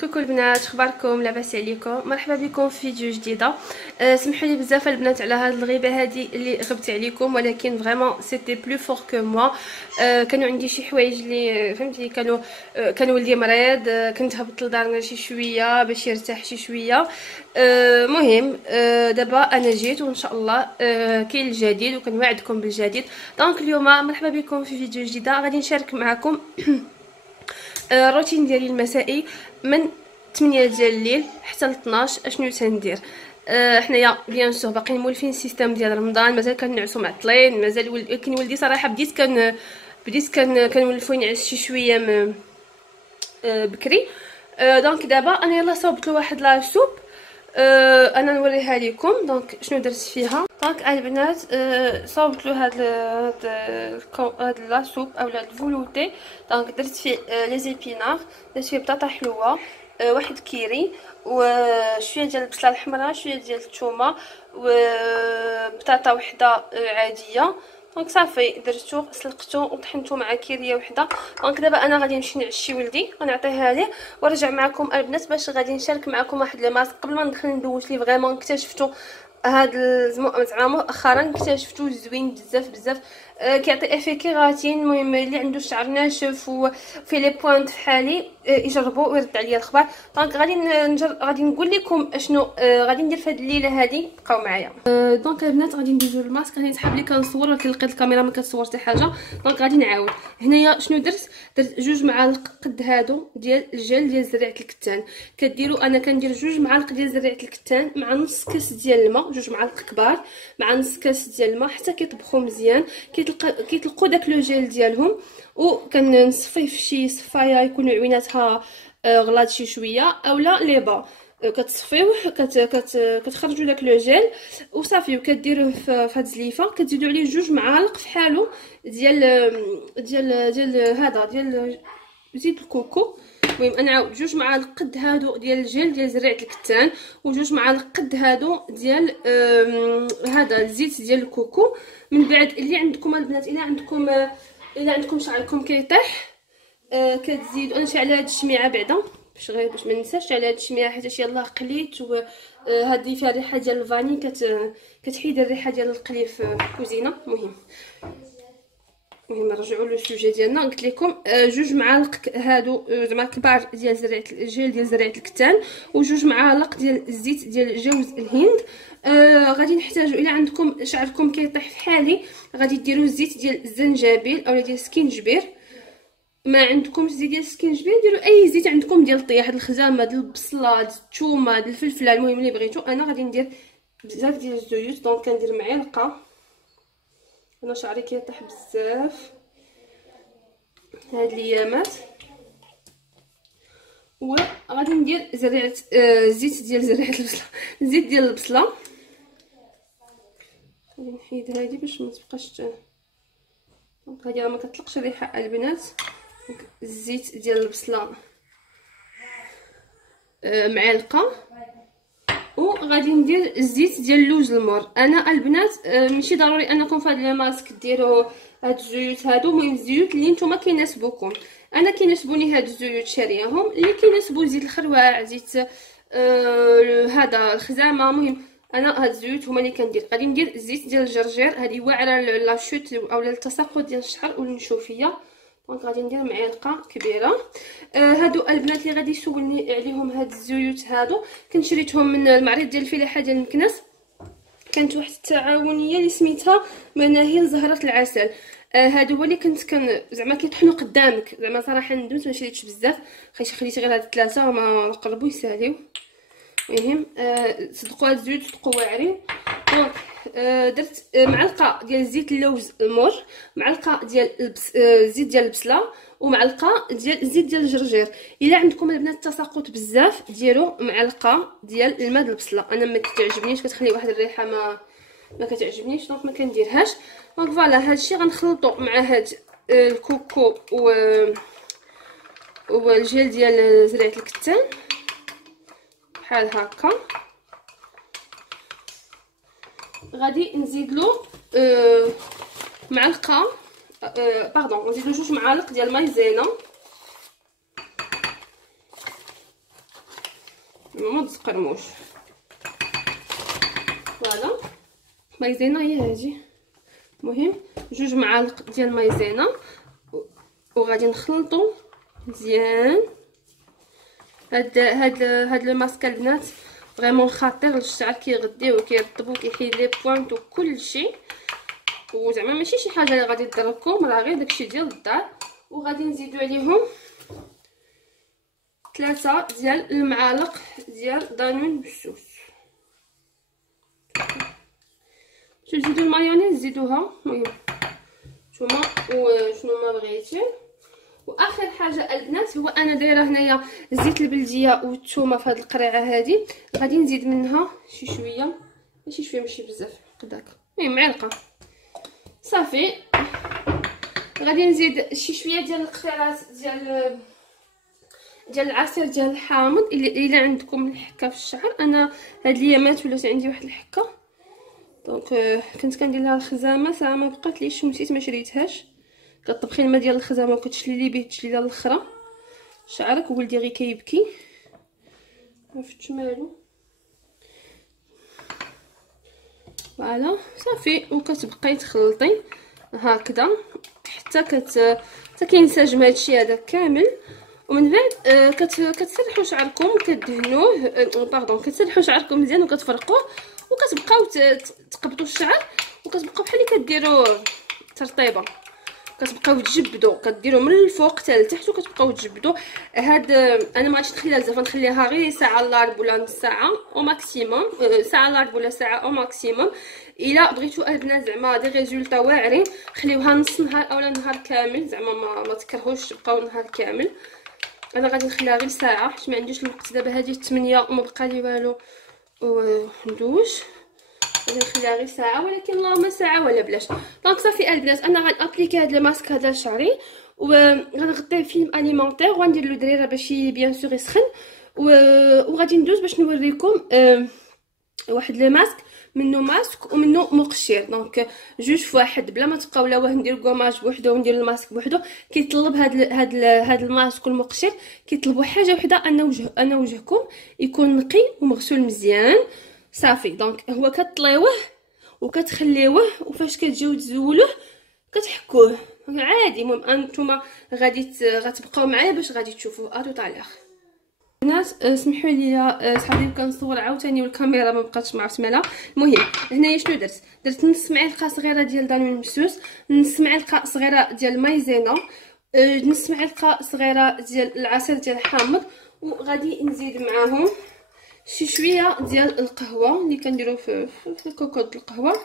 كوكو البنات، اخباركم؟ لاباس عليكم؟ مرحبا بكم في فيديو جديده. سمحوا لي بزاف البنات على هاد الغيبه هادي اللي غبت عليكم، ولكن فريمون سيتي بلو فور كو موا. كانوا عندي شي حوايج اللي فهمتي، كانوا ولدي مريض. كنت هبطت لدارنا شي شويه باش يرتاح شي شويه. مهم دابا انا جيت وان شاء الله كاين الجديد وكنوعدكم بالجديد. دونك اليوم مرحبا بكم في فيديو جديده، غادي نشارك معكم الروتين ديالي المسائي من 8 ديال الليل حتى ل 12. اشنو تندير؟ حنايا بيان سور باقيين مولفين السيستم ديال رمضان، مازال كنعسو معطلين، مازال كاين ولدي صراحه بديت كنولفو ينعس شي شويه بكري. دونك دابا انا يلا صوبت له واحد لا سوب. انا نوريها لكم. دونك شنو درت فيها؟ دونك البنات صوبت له هاد لا سوب اولا الفولوتي. دونك درت فيه لي زيبينار، درت فيه بطاطا حلوه، واحد كيري وشويه ديال البصله الحمراء، شويه ديال الثومه وبطاطا وحده عاديه. دونك صافي درتو سلقتو وطحنتو مع كيريه وحده. دونك دابا انا غادي نمشي نعشي ولدي، غنعطيها ليه ونرجع معكم البنات باش غادي نشارك معكم واحد لي ماسك. قبل ما ندخل ندوش لي فريمون اكتشفتو هاد زعما مؤخرا اكتشفتو زوين بزاف بزاف. كيعطي افي كيراتين. المهم اللي عنده الشعر ناشف وفي لي بوينت فحالي يجربوا ويرد عليا الخبر. دونك غادي نقول لكم اشنو غادي ندير في هذه الليله هذه. بقاو معايا. دونك البنات غادي ندوزو الماسك. راني سحاب لي كنصور ولكن لقيت الكاميرا ما كتصور حتى حاجه. دونك غادي نعاود. هنايا شنو درت 2 معالق قد هادو ديال الجل ديال زريعه الكتان. كديروا انا كندير 2 معالق ديال زريعه الكتان مع نص كاس ديال الماء، 2 معالق كبار مع نص كاس ديال الماء حتى كيطبخوا مزيان. كيطلقوا داك لو جيل ديالهم، وكنصفيه في شي صفايه يكونوا عويناتها غلاض شي شويه اولا ليبا. كتصفيوه كتخرجوا داك لو جيل وصافي، وكديروه في هاد الزليفه. كتزيدوا عليه 2 معالق فحالو ديال زيت الكوكو. المهم انا عاود 2 معالق قد هادو ديال الجل ديال زريعه الكتان و2 معالق قد هادو ديال هذا الزيت ديال الكوكو. من بعد اللي عندكم البنات، الا عندكم شعركم كيطيح كتزيدوا. انا شعل هاد الشميعه بعدا باش ما ننساش على هاد الشميعه حيت يلاه قليت، وهذه فيها الريحه ديال الفاني كتحيد الريحه ديال القلي في الكوزينه. المهم نرجعوا للسوجي ديالنا. قلت لكم 2 معالق هادو زعما كبار ديال زريعه الجيل ديال زريعه الكتان و2 معالق ديال الزيت ديال جوز الهند. غادي نحتاجوا الى عندكم شعركم كيطيح في حالي غادي ديروا الزيت ديال الزنجبيل اولا ديال السكينجبير. ما عندكمش زيت ديال السكينجبير ديروا اي زيت عندكم ديال الطياح، ديال الخزامه، ديال البصله، ديال الثومه، ديال الفلفله، المهم اللي بغيتو. انا غادي ندير بزاف ديال الزيوت. دونك كندير معلقه. انا شعري كيطيح بزاف هاد الايامات. وغادي ندير زيت ديال زريعه البصله زيت ديال البصله. غادي نحيد هادي باش ما تبقاش. دونك هادي راه ما كتطلقش الريحه البنات. الزيت ديال البصله معلقه. وغادي ندير الزيت ديال اللوز المور. انا البنات ماشي ضروري انكم في هاد الماسك ديروا هاد الزيوت هادو. المهم الزيوت اللي نتوما كيناسبوكم. انا كيناسبوني هاد الزيوت شارياهم. اللي كيناسبو زيت الخروع، زيت هذا الخزامه. المهم انا هاد الزيوت هما اللي كندير. غادي ندير الزيت ديال الجرجير، هذه واعره لاشوت اولا التساقط ديال الشعر والنشوفيه. دونك غادي ندير معلقه كبيره. هادو البنات اللي غادي يسولني عليهم هاد الزيوت هادو كنت شريتهم من المعرض ديال الفلاحه ديال مكناس. كانت واحد التعاونيه اللي سميتها مناهيل زهره العسل. هادو هو اللي كان زعما كيطحنوا قدامك. زعما صراحه ندمت ما شريتش بزاف، خليت غير هاد 3 ما قربوا يساليو. المهم صدقوا هاد الزيوت صدقوا واعرين. دونك درت معلقه ديال زيت اللوز المر، معلقه ديال زيت ديال البصله، ومعلقه ديال الزيت ديال الجرجير. الا عندكم البنات التساقط بزاف ديروا معلقه ديال الماء د البصله. انا ما كتعجبنيش، كتخلي واحد الريحه ما كتعجبنيش، دونك ما كنديرهاش. دونك فوالا هادشي غنخلطو مع هاد الكوكو والجيل ديال زريعه الكتان بحال هكا. غادي نزيد له معلقه باردون، نزيد له 2 معالق ديال مايزينا. ماكسيموم تقرموش. فوالا مايزينا هي هادي، المهم 2 معالق ديال مايزينا وغادي نخلطو مزيان. هاد لو ماسك البنات فريمون خطير للشعر، كيغديه وكيرطبو كيحيد لي بوينت وكلشي، وزعما ماشي شي حاجه اللي غادي تضركم، راه غير داكشي ديال الدار. وغادي نزيدو عليهم 3 ديال المعالق ديال دانون بالسوس. تزيدو المايونيز زيدوها، المهم نتوما وشنو ما بغيتي. واخر حاجه البنات هو انا دايره هنايا زيت البلديه والثومه في هذه القريعه هذه، غادي نزيد منها شي شويه، ماشي شويه ماشي بزاف هكذاك، المهم معلقه صافي. غادي نزيد شي شويه ديال القطيرات ديال العصير ديال الحامض الا عندكم الحكه في الشعر. انا هاد الايامات ولات عندي واحد الحكه، دونك كنت كندير لها الخزامه، ساعه ما بقات ليش نسيت ما شريتهاش. كطبخي الماء ديال الخزامه وكتشلي به تشلي للاخرى شعرك. ولدي غير كيبكي ما فتش مالو. فوالا صافي، وكتبقاي تخلطي هكذا حتى كينسجم هادشي هذا كامل. ومن بعد كتسرحوا شعركم، كدهنوه باردون، كتسرحوا شعركم مزيان وكتفرقوه، وكتبقاو تقبطوا الشعر، وكتبقاو بحال اللي كديروا ترطيبه، كتبقاو تجبدوا، كديروا من الفوق حتى لتحت وكتبقاو تجبدوا. هاد انا ما غاديش نخليها بزاف، نخليها غير ساعه الا ربع ولا نص ساعه او ماكسيموم، ساعه الا ربع ولا ساعه او ماكسيموم. الا بغيتو البنات زعما دي ريزولطا واعرين، خليوها نص نهار اولا نهار كامل، زعما ما تكرهوش تبقاو نهار كامل. انا غادي نخليها غير ساعه حيت ما عنديش الوقت دابا، هذه 8 وما بقى لي والو وندوش. غادي نخليها غير ساعه، ولكن اللهم ساعه ولا بلاش. دونك صافي البنات، انا غنابليكي هذا الماسك هذا لشعري، وغنغطيه فيلم اليمونتير، وغندير له دريره باش بيان سور يسخن، وغادي ندوز باش نوريكم واحد لو ماسك، منه ماسك ومنه مقشر. دونك جوج فواحد، بلا ما تبقاو لا ندير كوماج بوحدو وندير الماسك بوحدو. كيطلب هاد الماسك والمقشر كيطلبوا حاجه وحده، ان وجهكم يكون نقي ومغسول مزيان صافي. دونك هو كطليوه وكتخليوه، وفاش كتجيو تزولوه كتحكوه عادي. المهم انتما غتبقاو معايا باش غادي تشوفوه. اتو طالع البنات، اسمحوا لي صحابي كنصور عاوتاني والكاميرا ما بقاتش معرفت مالها. المهم هنايا شنو درت نص معلقه صغيره ديال دانون مسوس، نص معلقه صغيره ديال مايزينا، نص معلقه صغيره ديال العصير ديال الحامض، وغادي نزيد معاهم شي شويه ديال القهوه اللي كنديرو في الكوكوط القهوه،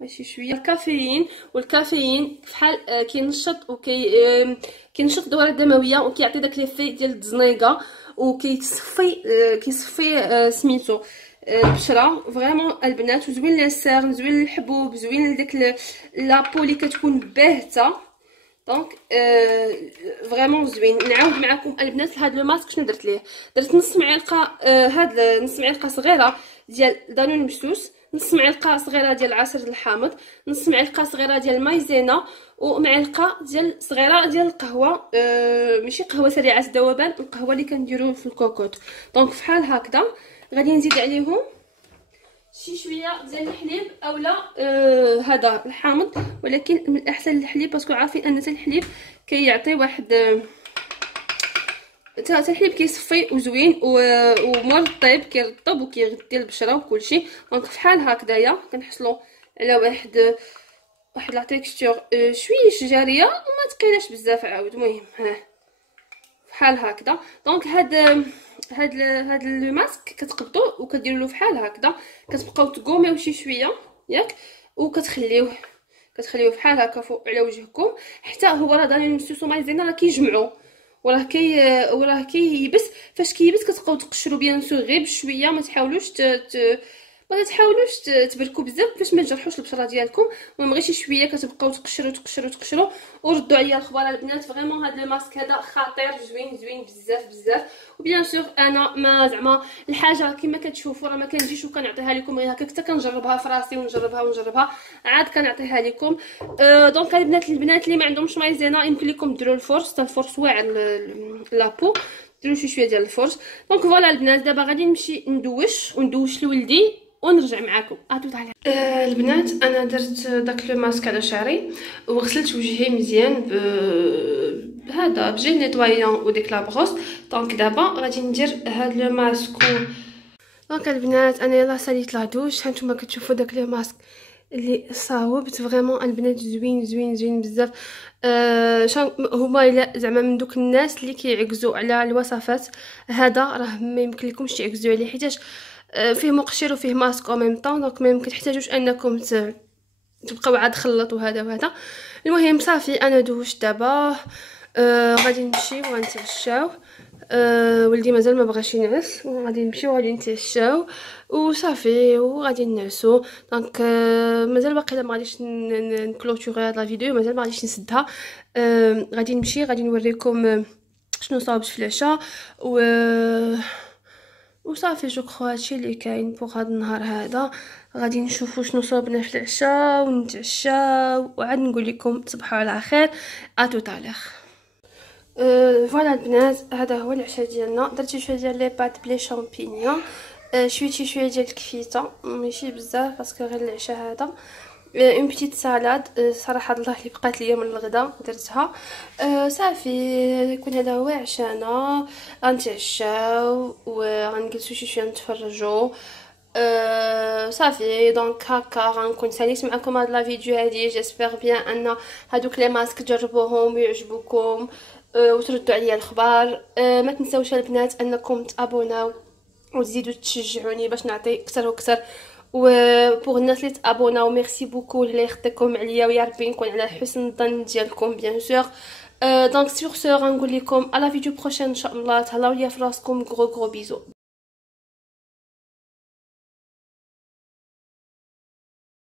ماشي شويه الكافيين. والكافيين فحال كينشط كينشط الدوره الدمويه، وكيعطي داك ليفي ديال التزنيقه، كيصفي سميتو البشره فريمون البنات، وزوين للسيرن، زوين للحبوب، زوين لداك لابو اللي كتكون باهته. دونك فريمون زوين. نعاود معكم البنات هاد لو ماسك شنو درت ليه. درت نص معلقه نص معلقه صغيره ديال دانون مسوس، نص معلقه صغيره ديال العصير الحامض، نص معلقه صغيره ديال المايزينا، ومعلقه صغيره ديال القهوه، ماشي قهوه سريعه الذوبان، القهوه اللي كنديرو في الكوكوط. دونك فحال هكذا غادي نزيد عليهم شي شويه ديال الحليب اولا هذا الحامض، ولكن من الاحسن الحليب باسكو عارفين ان الحليب كيعطي واحد حتى الحليب كيصفي وزوين ومور الطيب كيرطب وكيغذي البشره وكلشي. دونك فحال هكذايا كنحصلوا على واحد لا تيكستور شويه شجريه وما ثقيلاش بزاف عاود. المهم فحال هكذا. دونك هاد لو ماسك كتقبطوه وكديروا له فحال هكذا، كتبقاو تقوميو شي شويه ياك، وكتخليوه فحال هكا فوق على وجهكم حتى هو راه داني مسوس ومايزينا راه كيجمعوا وراه كيبس. فاش كيبس كتبقاو تقشروا بيان سور غير بشويه، ما تحاولوش تبركوا بزاف باش ما تجرحوش البشره ديالكم. المهم غير شي شويه كتبقاو تقشروا. وردوا عليا الخبار البنات، فريمون هذا الماسك هذا خطير زوين بزاف. وبيان سور انا ما زعما الحاجه كما كتشوفوا راه ما كنجيش وكنعطيها لكم غير هكا، حتى كنجربها في راسي ونجربها عاد كنعطيها لكم. دونك البنات اللي ما عندهمش مايزينا يمكن لكم ديروا الفورس، حتى الفورس واعر لابو. ديروا شويه ديال الفرج. دونك فوالا البنات، دابا غادي نمشي وندوش لولدي ونرجع معاكم. اتوت على البنات. انا درت داك لو ماسك على شعري وغسلت وجهي مزيان بهذا بجيل نيطوايون وديك لابغوس. دونك دابا غادي ندير هاد لو ماسك. دونك البنات انا يلا ساليت لا دوش. هانتوما كتشوفوا داك لو ماسك اللي صاوبت فريمون البنات، زوين زوين زوين بزاف. هما الا زعما من دوك الناس اللي كيعكزوا على الوصفات، هذا راه ما يمكن لكمش تعكزوا عليه حيتاش فيه مقشر وفيه ماسك او ميم طون. دونك ما يمكن تحتاجوش انكم تبقاو عاد تخلطوا هذا وهذا. المهم صافي انا دوشت دابا. غادي نمشي وغنتعشاو. ولدي مازال ما بغاش ينعس، وغادي نمشيو وغادي نتعشاو وصافي وغادي نعسو. دونك مازال باقي ما غاديش نكلوتوري هاد لا فيديو، مازال ما غاديش نسدها. غادي نمشي غادي نوريكم شنو صاوبت في العشاء وصافي. جو كخوا هادشي اللي كاين بوغ هاد النهار هذا. غادي نشوفوا شنو صوبنا في العشاء ونتعشاو وعاد نقول لكم تصبحوا على خير. اتو تالير. فوالا البنات، هذا هو العشاء ديالنا. درت شويه ديال لي بات بلي شامبينيون، شويه ديال الكفيته ماشي بزاف باسكو غير العشاء هذا. اون بيتيت سالاد صراحه الله اللي بقات ليا من الغدا درتها. صافي يكون هذا هو عشانا. غنتعشاو وغنجلسو شويه نتفرجوا. صافي دونك هكا غنكون ساليت معكم هاد لا فيديو هادي. جيسبر بيان ان هادوك لي ماسك تجربوهم ويعجبوكم وتردوا عليا الخبار. ما تنساوش البنات انكم تابوناو وتزيدوا تشجعوني باش نعطي اكثر واكثر. وبوغ الناس اللي تابوناو ميرسي بوكو اللي يخطيكم عليا، ويا ربي نكون على حسن الظن ديالكم بيان سور. دونك سور سو غنقول لكم على فيديو بروشين ان شاء الله. تهلاو ليا في راسكم. غرو بيزو.